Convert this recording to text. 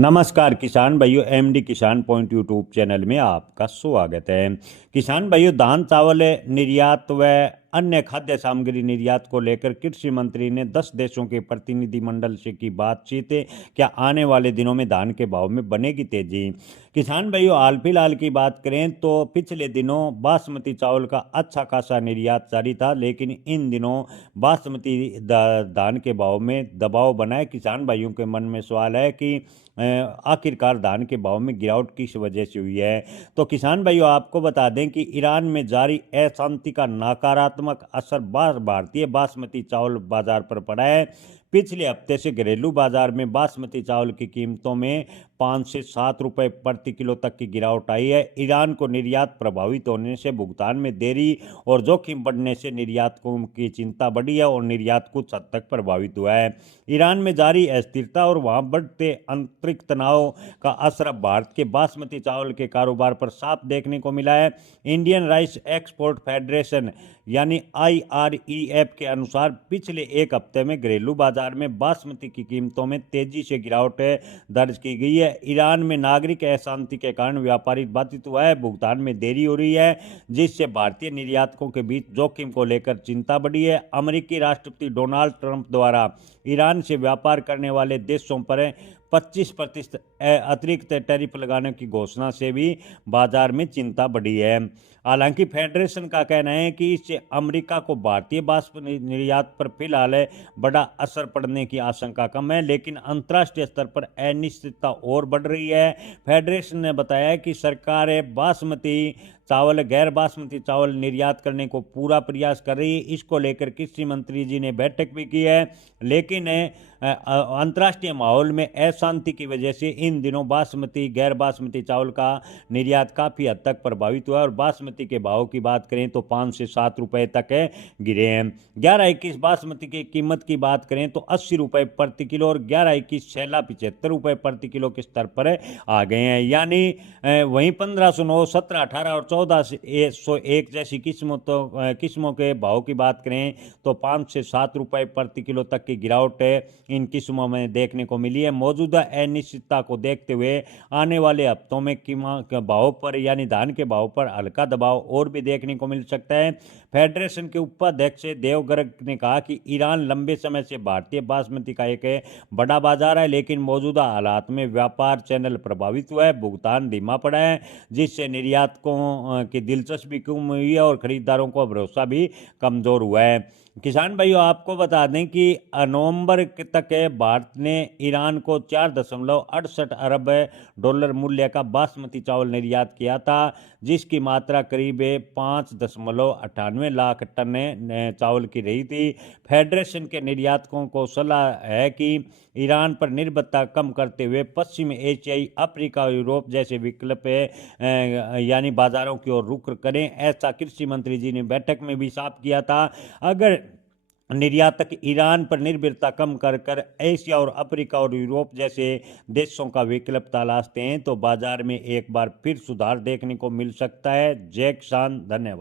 नमस्कार किसान भाइयों, एमडी किसान पॉइंट यूट्यूब चैनल में आपका स्वागत है। किसान भाइयों, धान चावल निर्यात व अन्य खाद्य सामग्री निर्यात को लेकर कृषि मंत्री ने 10 देशों के प्रतिनिधिमंडल से की बातचीत। क्या आने वाले दिनों में धान के भाव में बनेगी तेजी? किसान भाइयों, हाल फिलहाल की बात करें तो पिछले दिनों बासमती चावल का अच्छा खासा निर्यात जारी था, लेकिन इन दिनों बासमती धान के भाव में दबाव बना है। किसान भाइयों के मन में सवाल है कि आखिरकार धान के भाव में गिरावट किस वजह से हुई है। तो किसान भाइयों, आपको बता दें कि ईरान में जारी अशांति का नकारात्मक असर भारतीय बासमती चावल बाजार पर पड़ा है। पिछले हफ्ते से घरेलू बाजार में बासमती चावल की कीमतों में 5 से 7 रुपए प्रति किलो तक की गिरावट आई है। ईरान को निर्यात प्रभावित होने से भुगतान में देरी और जोखिम बढ़ने से निर्यातकों की चिंता बढ़ी है और निर्यात कुछ हद तक प्रभावित हुआ है। ईरान में जारी अस्थिरता और वहां बढ़ते आंतरिक तनाव का असर अब भारत के बासमती चावल के कारोबार पर साफ देखने को मिला है। इंडियन राइस एक्सपोर्ट फेडरेशन यानी IREF के अनुसार पिछले एक हफ्ते में घरेलू बाजार में बासमती की कीमतों में तेजी से गिरावट दर्ज की गई है। ईरान में नागरिक अशांति के कारण व्यापारी बाधित हुआ है, भुगतान में देरी हो रही है, जिससे भारतीय निर्यातकों के बीच जोखिम को लेकर चिंता बढ़ी है। अमेरिकी राष्ट्रपति डोनाल्ड ट्रंप द्वारा ईरान से व्यापार करने वाले देशों पर 25% अतिरिक्त टैरिफ लगाने की घोषणा से भी बाजार में चिंता बढ़ी है। हालांकि फेडरेशन का कहना है कि इससे अमेरिका को भारतीय बासमती निर्यात पर फिलहाल बड़ा असर पड़ने की आशंका कम है, लेकिन अंतर्राष्ट्रीय स्तर पर अनिश्चितता और बढ़ रही है। फेडरेशन ने बताया कि सरकार बासमती चावल गैर बासमती चावल निर्यात करने को पूरा प्रयास कर रही है। इसको लेकर कृषि मंत्री जी ने बैठक भी की है, लेकिन अंतर्राष्ट्रीय माहौल में अशांति की वजह से इन दिनों बासमती गैर बासमती चावल का निर्यात काफ़ी हद तक प्रभावित हुआ है और बासमती के भाव की बात करें तो 5 से 7 रुपए तक गिरे हैं। 11-21 बासमती की कीमत की बात करें तो 80 रुपए प्रति किलो और 11-21 छैला 75 रुपए प्रति किलो के स्तर पर आ गए हैं। यानी वहीं 1509, 17, 18 और 1401 जैसी किस्मों के भाव की बात करें तो 5 से 7 रुपए प्रति किलो तक की गिरावट इन किस्मों में देखने को मिली है। मौजूदा अनिश्चितता को देखते हुए आने वाले हफ्तों में भाव पर यानी धान के भाव पर हल्का दबाव और भी देखने को मिल सकता है। फेडरेशन के उपाध्यक्ष देव गर्ग ने कहा कि ईरान लंबे समय से भारतीय बासमती का एक बड़ा बाजार है, लेकिन मौजूदा हालात में व्यापार चैनल प्रभावित हुआ है, भुगतान धीमा पड़ा है, जिससे निर्यातकों की दिलचस्पी कम हुई है और खरीदारों को भरोसा भी कमजोर हुआ है। किसान भाइयों, आपको बता दें कि नवंबर तक भारत ने ईरान को 4.68 अरब डॉलर मूल्य का बासमती चावल निर्यात किया था, जिसकी मात्रा करीब 5.98 लाख टन चावल की रही थी। फेडरेशन के निर्यातकों को सलाह है कि ईरान पर निर्भरता कम करते हुए पश्चिम एशियाई, अफ्रीका और यूरोप जैसे विकल्प यानी बाजारों की ओर रुख करें। ऐसा कृषि मंत्री जी ने बैठक में भी साफ किया था। अगर निर्यातक ईरान पर निर्भरता कम कर एशिया और अफ्रीका और यूरोप जैसे देशों का विकल्प तलाशते हैं तो बाजार में एक बार फिर सुधार देखने को मिल सकता है। जय किसान, धन्यवाद।